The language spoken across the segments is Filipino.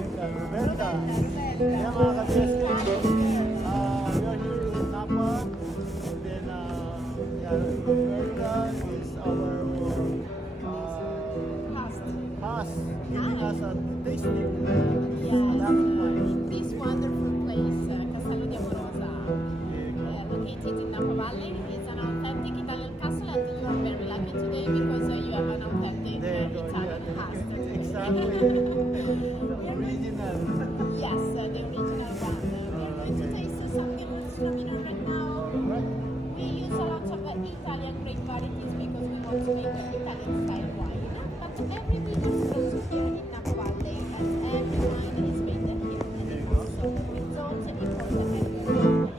Roberta. Yeah, mga ka-BSK. We are here in Napa. And then, Roberta is our host, giving us a tasting this wonderful place, Castello di Amorosa, located in Napa Valley. It's an authentic Italian castle, and you are very lucky today because you have an authentic Italian host. Exactly. The original. Yes, the original one. We are going to taste something that's phenomenal right now. We use a lot of Italian grape varieties because we want to make Italian style wine. But everything is produced here in Napa Valley, and every wine is made here. So it's also important.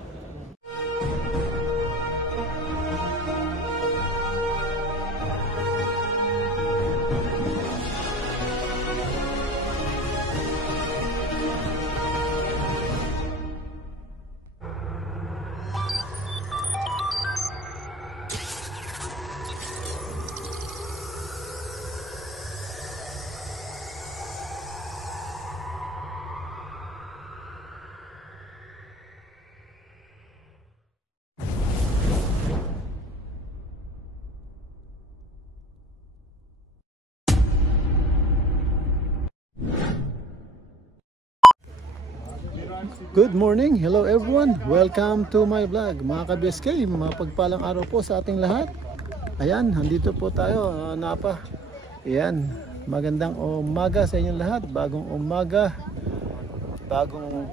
Good morning, hello everyone, welcome to my vlog mga ka-BSK. Mapagpalang araw po sa ating lahat. Ayan, nandito po tayo, Napa. Ayan, magandang umaga sa inyong lahat. Bagong umaga,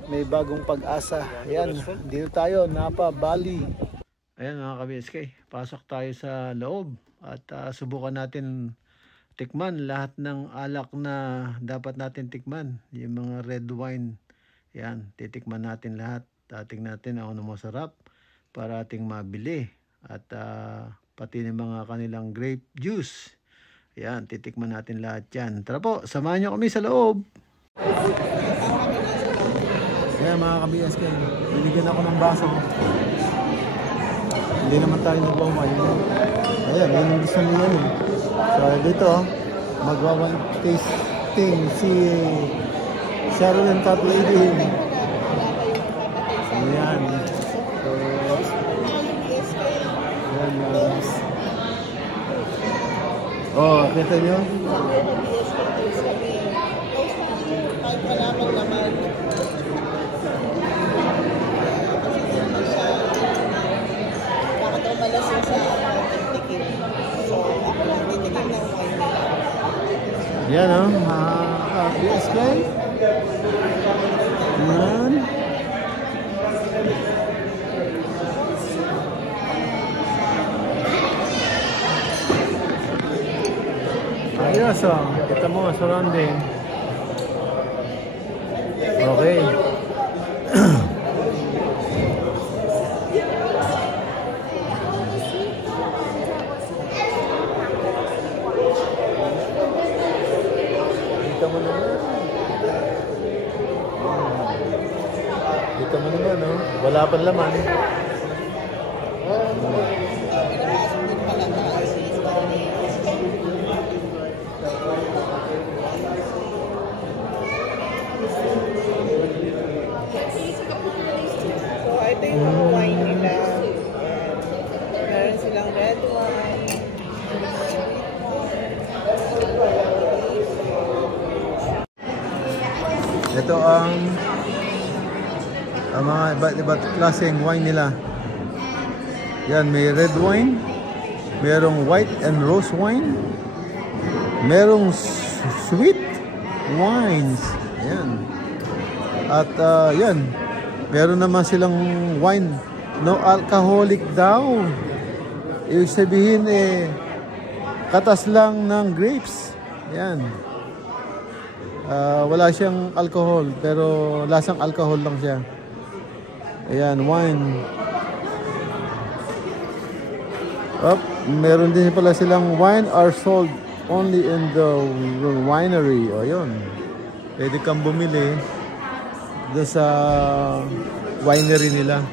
may bagong pag-asa. Ayan, dito tayo, Napa Valley. Ayan mga ka-BSK, pasok tayo sa loob at subukan natin tikman lahat ng alak na dapat natin tikman. Yung mga red wine. Yan, titikman natin lahat. Tingnan natin ano masarap para ating mabili. At pati ng mga kanilang grape juice. Yan, titikman natin lahat yan. Tara po, samahan nyo kami sa loob. Yan mga ka-BSK, binigyan ako ng baso. Hindi naman tayo nagwaway. Ayan, yun ang gusto niya. So dito, magwawang tasting si Sharon and Cat Lady. Ayan. So, ayan guys. Oh, kita nyo? Yan o, mga BSK. Ayan. Ayos o, kita mo surrounding. Okay. Kita mo naman. Kita mo naman, no? Wala pang laman. So, ito yung mga wine nila. Meron silang red wine. Ito ang mga iba't klaseng wine nila. Yan, may red wine, merong white and rose wine, merong sweet wines. Yan. At yan, meron naman silang wine, no alcoholic daw. Ibig sabihin katas lang ng grapes. Yan. Wala siyang alcohol, pero lasang alcohol lang siya. Ayan, wine. Meron din pala silang wine are sold only in the winery. O yun, pwede kang bumili doon sa winery nila.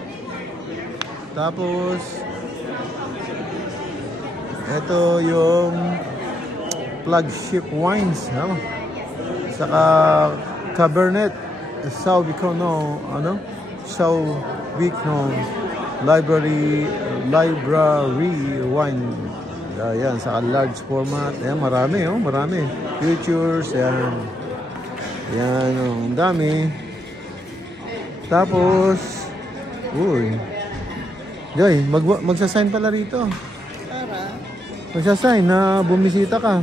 Tapos ito yung flagship wines, no? Saka Cabernet Sauvignon, ano? Sauvignon Library wine. Ayan, sa large format. Ayan, marami, oh, marami. Futures, ayan. Ayan, oh, ang dami. Tapos, uy. Joy, magsasign pala rito. Para? Magsasign na bumisita ka.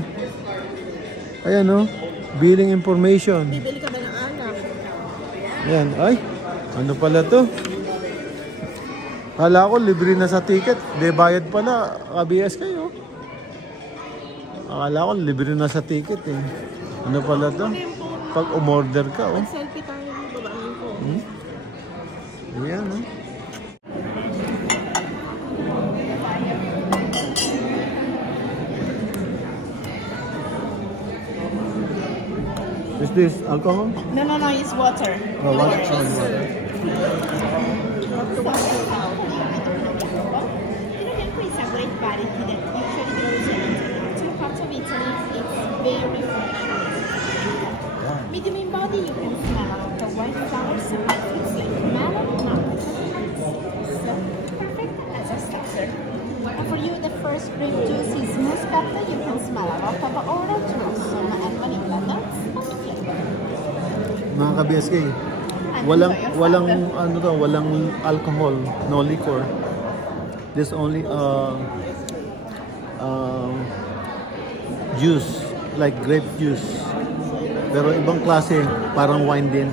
Ayan, oh. Billing information. Bibili ka ba ng alak? Ayan, ay. Ano pala to? Kala ko libre na sa ticket. De bayad pala. KBS kayo. Akala ko libre na sa ticket eh. Ano pala to? Pag umorder ka, oh. Selfie tayo dito ba ang ko? Ayan, oh. Is this alcohol? No, it's water. Oh, what? Like a juice. Pinot is a great variety that usually grows in two parts of Italy. It's very fresh. Medium in body, you can smell the white flowers and white fruits like melon, apples, and so perfect as a starter. And for you, the first grape juice is muscatel. You can smell a lot of orange, blossom, and vanilla. That's Mga ka-BSK, walang alcohol, no liquor. There's only juice, like grape juice. Pero ibang klase, parang wine din.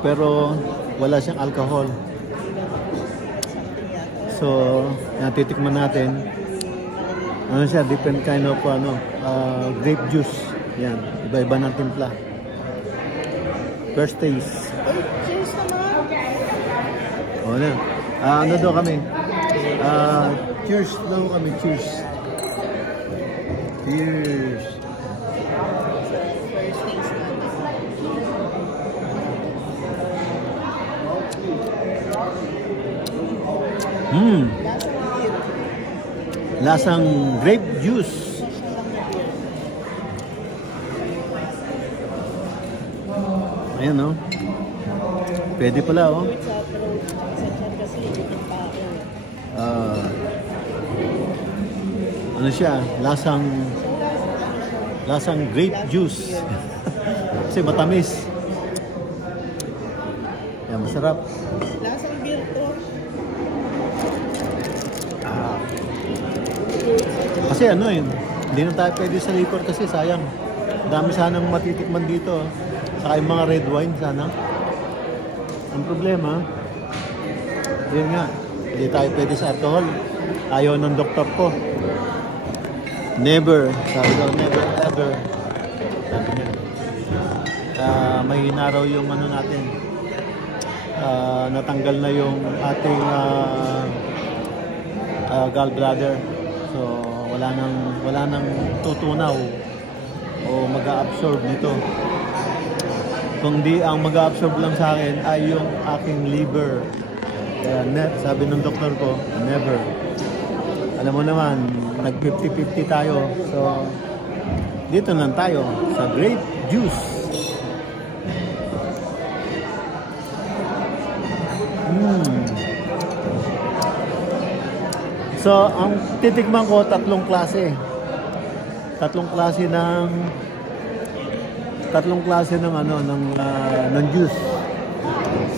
Pero wala siyang alcohol. So, titikman natin. Ano siya, different kind of grape juice. Yan, iba-iba ng timpla. First taste. Cheers naman! O na. Ano daw kami? Cheers daw kami. Cheers. Cheers. First taste natin. Lasang grape juice. Ayan, no? Pwede pala, oh. Ano siya? Lasang grape juice. Kasi matamis. Yan, masarap. Lasang beer to. Kasi ano yun, hindi na tayo pwede sa liquor kasi sayang. Dami sanang matitikman dito. Saka yung mga red wine sana. Ang problema, yun nga, hindi tayo pwede sa alcohol. Ayaw ng doktor ko. Never, sabi ko, never ever. Sabi niya. Mahina raw yung ano natin. Natanggal na yung ating gallbladder. So wala nang tutunaw o mag-a-absorb nito. Kung di, ang mag-a-absorb lang sa akin ay yung aking liver. Kaya sabi ng doktor ko, never. Alam mo naman, nag 50-50 tayo. So dito lang tayo sa grape juice. So, ang titikman ko, tatlong klase ng juice.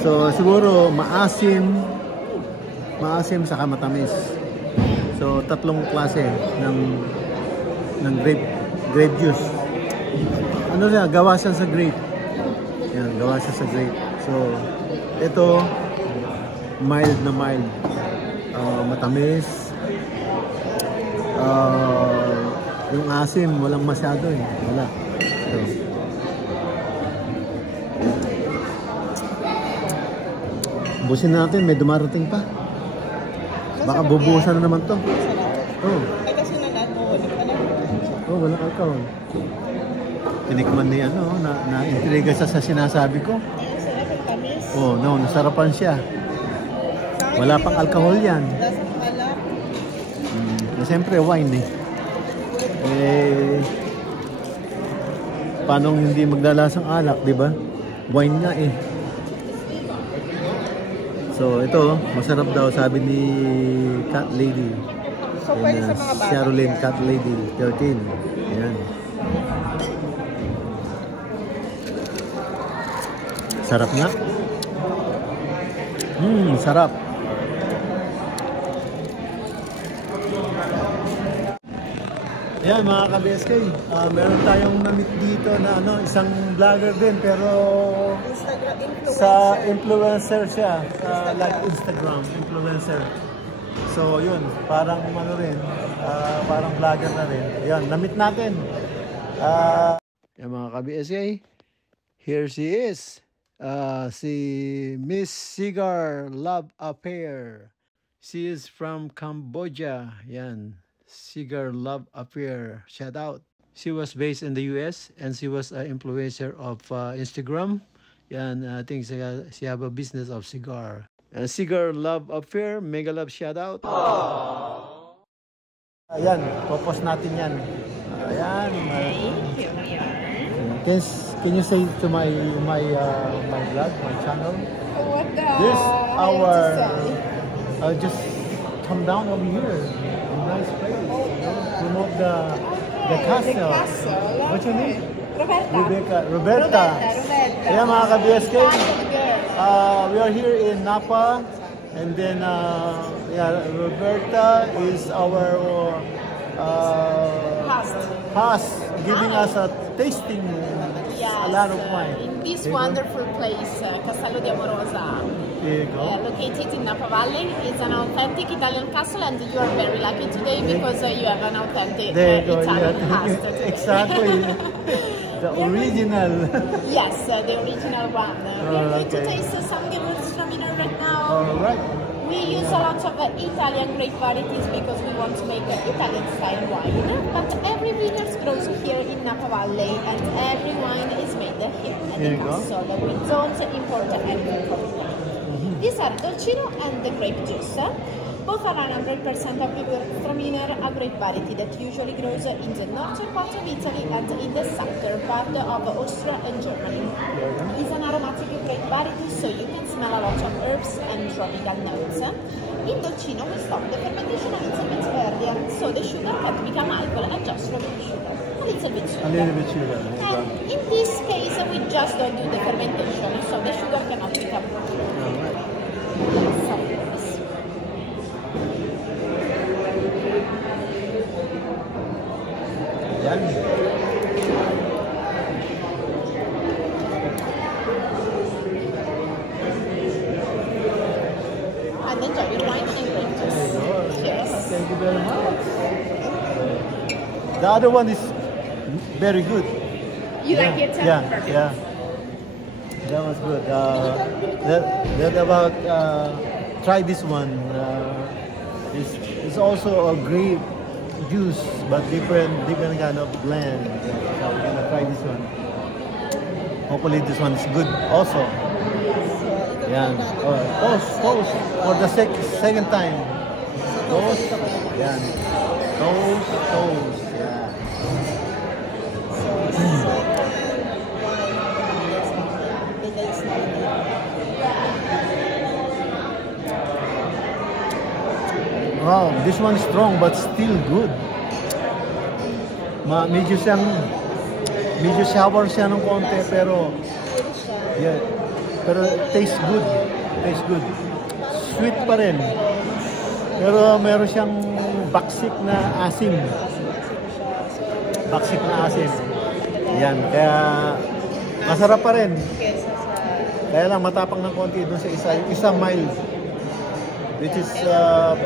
So, siguro maasim saka matamis. So, tatlong klase ng grape juice. Ano siya? Gawa siya sa grape. Yan, gawa siya sa grape. So, ito mild na mild. Matamis. Yung asim, walang masyado eh. Wala. So, busin natin, may dumarating pa. Baka bubusan na naman to. Oh. Ay kasi nag-alcohol. Oh, walang alcohol. Tinikman niya, na-intriga sa sinasabi ko. Ay, sarap ang tamis. Oh, no, nasarapan siya. Wala pang alcohol yan. Lasang alak. Siyempre, wine eh. Paano hindi maglalasang alak, di ba? Wine nga eh. So ito, masarap daw sabi ni Cat Lady. So, pwede sa mga bata. Charlene Cat Lady 13. Ayan. Sarap nga. Sarap. Ayan mga ka-BSK, meron tayong na-meet dito na isang vlogger din pero Instagram influencer. sa influencer siya, sa like Instagram influencer. So yun, parang rin, parang vlogger na rin. Ayan, na-meet natin. Ayan mga ka-BSK, here she is. Si Miss Cigar Love Affair. She is from Cambodia. Yan. Cigar Love Affair. Shout out. She was based in the US and she was an influencer of Instagram. Yan. I think she have a business of cigar. Cigar Love Affair. Mega love shout out. Ayan. Popost natin yan. Ayan. Here we are. Can you say to my vlog, my channel? What the This I have to say? just come down over here. A nice place. Promote the castle. The castle. What's your name? Roberta. Roberta. Yeah, mga ka-BSK. Girl. We are here in Napa, and then Roberta is our host, giving us a tasting a lot of wine. In this There you go. wonderful place, Castello di Amorosa, There you go. located in Napa Valley. It's an authentic Italian castle, and you are very lucky today because you have an authentic There you go. Italian Yeah. house today. Exactly. The original. Yes, the original one. We are going to Okay. taste some Gewürztraminer right now. All right. We use a lot of Italian grape varieties because we want to make Italian style wine. But every vineyard grows here in Napa Valley, and every wine is made here at Here the you go. castle. We don't import anything from Italy. These are Dolcino and the grape juice. Both are 100% of Gewürztraminer, a grape variety that usually grows in the northern part of Italy and in the southern part of Austria and Germany. It's an aromatic grape variety, so you can smell a lot of herbs and tropical notes. In Dolcino, we stop the fermentation a little bit earlier, so the sugar can become alcohol and just remove sugar. A little bit A sugar. little bit sugar. And in this case, we just don't do the fermentation, so the sugar cannot become All right. less. Yan. And enjoy your wine and grape juice. Cheers. Thank you very much. The other one is very good. You like it? Yeah, Perfect. yeah. That was good. That about try this one. It's also a grape juice, but different kind of blend. So we're gonna try this one. Hopefully this one is good also. Yeah. Toast for the second time. Toast. Yeah. Toast. Yeah. Wow, this one is strong but still good. Medyo sour siya ng konti pero yeah, pero tastes good. Tastes good. Sweet pa rin. Pero meron siyang baksik na asim. Baksik na asim. Yan, kaya masarap pa rin. Kaya lang matapang ng konti doon sa isa. Yung isa mild. Which is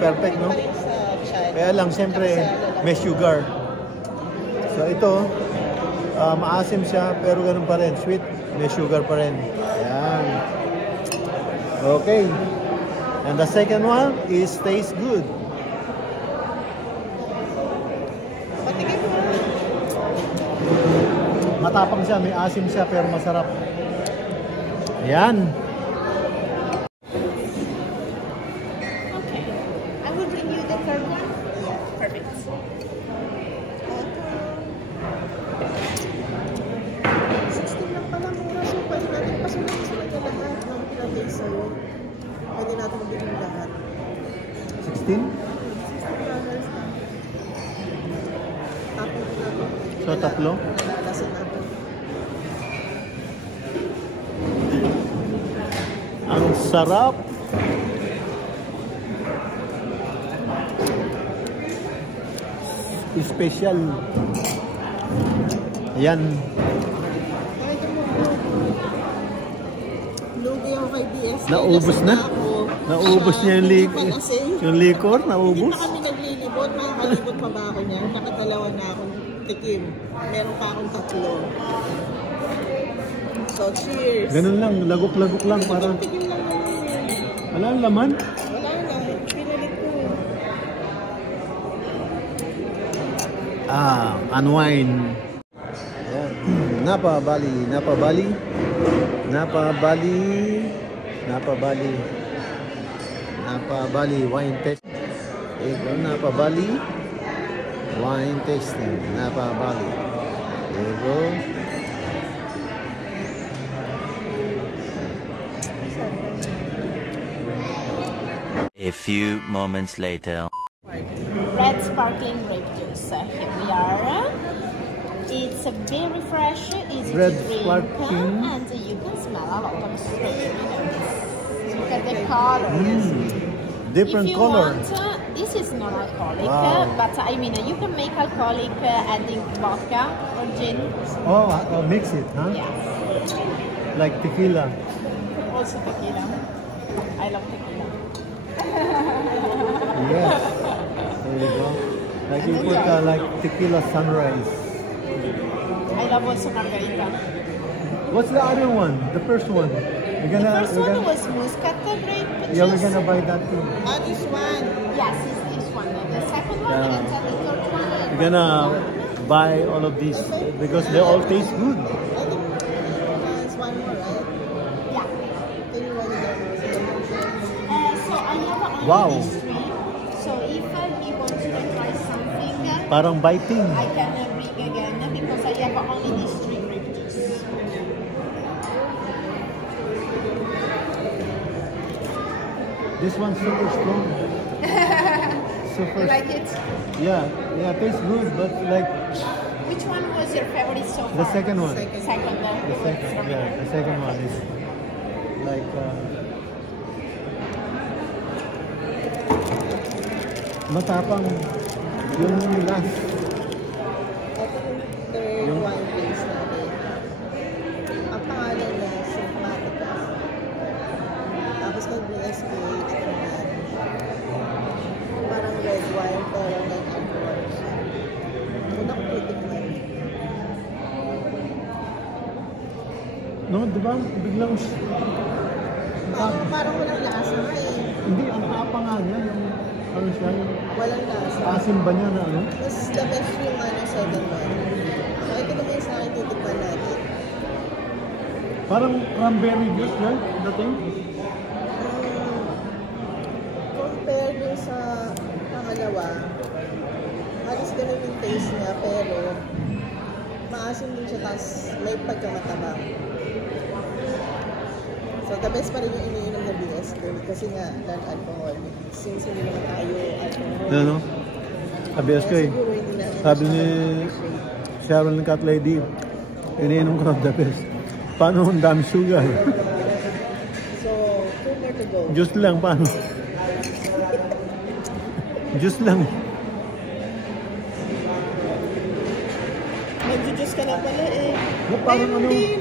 perfect, no? Kaya lang, siyempre, may sugar. So ito, maasim siya, pero ganun pa rin. Sweet, may sugar pa rin. Ayan. Okay. And the second one is tastes good. Matapang siya, may asim siya, pero masarap. Ayan. I will bring you the third one. Perfect. tatlo. Nalalasan natin. Ang sarap. Special. Yan. Lugi ako kay BS. Naubos na? Naubos niya yung liquor? Hindi Naubos? pa kami naglilibot. May malibot pa ba ako niya? Nakadalawa na akong tikim. Meron pa akong tatlo. So, cheers. Ganun lang, lagok-lagok lang. Parang Tikim lang naman. wala ang laman. Wala na. Pinalit ko. Unwind. Ayan. Napa Bali. Napa Bali wine test. Ito, Napa Bali wine tasting. Napa Bali. There you go. A few moments later. Red sparkling grape juice. Here we are. It's very fresh, easy Red to drink, sparkling. and you can smell a lot of strawberry notes. Look at the colors. Different If you color. want, this is non-alcoholic, Wow. but I mean, you can make alcoholic adding vodka or gin. Mix it, huh? Yeah, Like tequila. also tequila. I love tequila. Yes. There you go. Like you put like tequila sunrise. I love also margarita. What's the other one? The first one. The first one was muscat grape juice. Yeah, we're gonna buy that too. This one. Yes, it's this one. The second one Yeah. and the third one. We're gonna buy all of these because they all taste good. There's one more, right? Yeah. Can you want to So I have only Wow. these three. So if he wants to try something, Parang biting. I can bring again because I have only these three grape juice. This one's super strong. Super. You like it? Yeah, tastes good, but like Which one was your favorite so far? the second one. Second. The second one is like matapang yung last. Ito yung third wine place natin. Ang pangalan niya, Sympathica. Tapos nag-BSK, ito naman. Parang red wine, pero non-alcohol siya. Una ko titikman. No, di ba? Biglang Parang walang lasa nga eh. hindi ang tapa nga niya yung ano siya, yung Walang lasa. asim ba niya na ano? Mas the best yung second one. So ito naman yung sa akin titikman natin. Parang cranberry juice, right? Dating? Compare dun sa pangalawa, halos ganun yung taste niya, pero maasim din siya, tapos may pagkamatabang. So the best pa rin yung iniinom na BS kasi nga non-alcoholic. Since hindi naman tayo alcoholic. Ano? Abiyas ko eh. Siguro hindi natin Sabi siya ni ma-appreciate. Sharon Cat Lady, iniinom ko ng the best. Paano ang dami sugar? So, 2 more to go. Juice lang, paano? Juice lang. Nag-juice ka na pala eh. No, parang Ayun ano? din.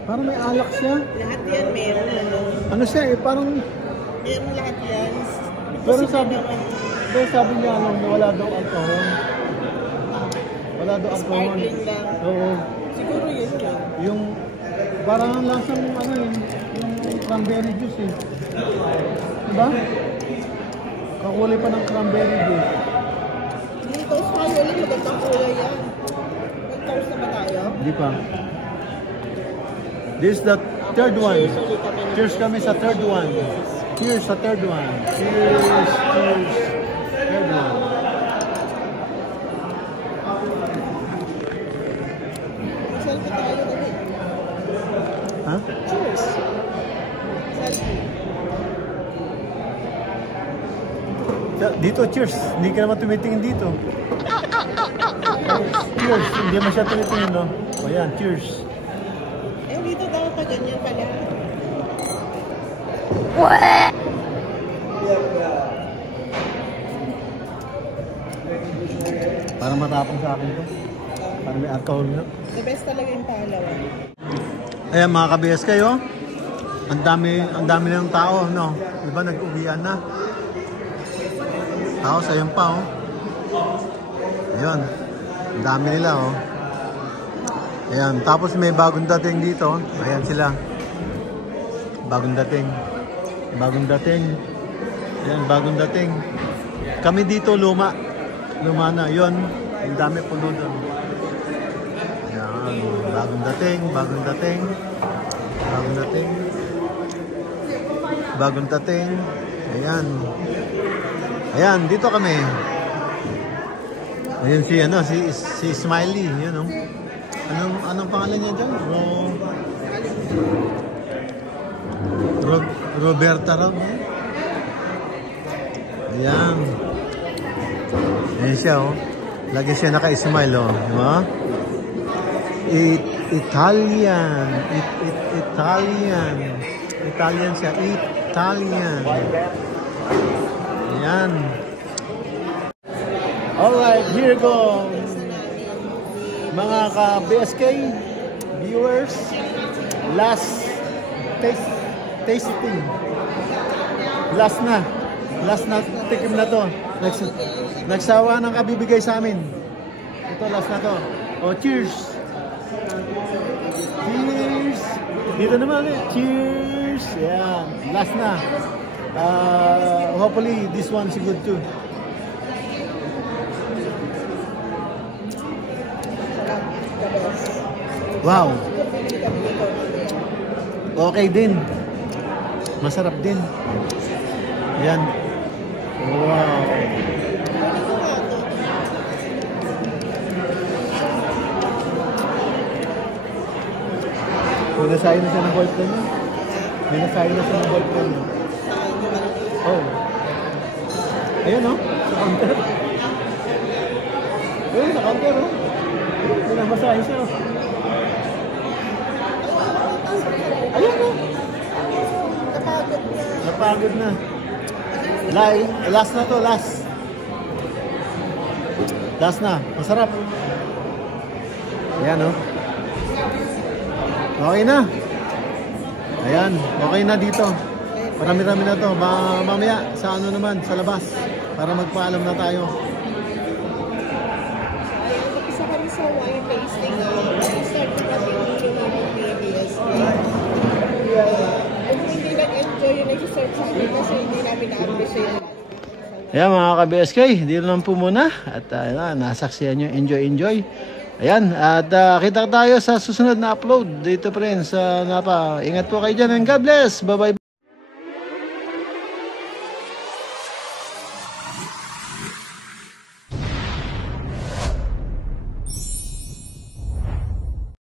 Parang may alak siya. Lahat yan meron ano. Ano siya eh, parang... Meron lahat yan. Pero sabi niya ano, na wala daw alcohol. Wala daw alcohol. Sparkling lang. Oo. Siguro yun lang. Yung... Parang ang lasang ano yung cranberry juice eh. Diba? Kakulay pa ng cranberry juice. Hindi ko tayo ulit. Magandang kulay yan. Nag-toast na ba tayo? Hindi pa. This is the third one. Cheers kami sa third one. Cheers sa third one. Cheers. Third one. Selfie tayo na rin. Ha? Cheers. Selfie. Dito, cheers. Hindi ka naman tumitingin dito. Cheers. Hindi mo siya tinitingin, no? O yan, cheers. Eh, dito daw pa ganyan pala. Para matapang sa akin to. Para may alcohol na. The best talaga yung pangalawa. Ayan mga ka-BS kayo. Ang dami ng tao, no? Iba nag-uwian na. Tapos ayun pa, oh. Ayun. Ang dami nila, oh. Ayan. Tapos may bagong dating dito. Ayan sila. Bagong dating. Bagong dating. Ayan, bagong dating. Kami dito luma. Luma na. Yun. Ang dami puno doon. Ayan. Bagong dating. Bagong dating. Bagong dating. Bagong dating. Ayan. Ayan, dito kami. Ayun si ano, si Smiley, yun oh. Anong pangalan niya diyan? Roberta Rob. Ayan. Ayan siya oh. Lagi siya naka-smile oh, di ba? Italian. Italian siya, Italian. Ayan. Alright, here goes. Mga ka-BSK viewers, last tasting. Last na tikim na to. Nagsawa ng kabibigay sa amin. Ito, last na to. Oh, cheers! Cheers! Dito naman eh. Cheers! Yan. Last na. Hopefully, this one's good too. Wow. Okay din. Masarap din. Yan. Wow. May nasayo na siya ng boyfriend niya. May nasayo na siya ng boyfriend niya. Oh. Ayan oh. Sa counter. Ayun, sa counter oh. Pinamasahe siya oh. Ayan oh. Napagod na. Last na to, last. Last na. Masarap. Ayan oh. Okay na. Ayan, okay na dito. Marami-rami na to. Mamaya sa ano naman, sa labas. Para magpaalam na tayo. Isa kami sa wine tasting na start na kami yung mga previous. Kung hindi nag-enjoy yung nag-start sa amin kasi hindi namin na-appreciate. Ayan mga ka-BSK, dito lang po muna. At nasaksihan nyo, enjoy. Ayan, at kita tayo sa susunod na upload dito pa rin sa Napa. Ingat po kayo dyan and God bless. Bye-bye.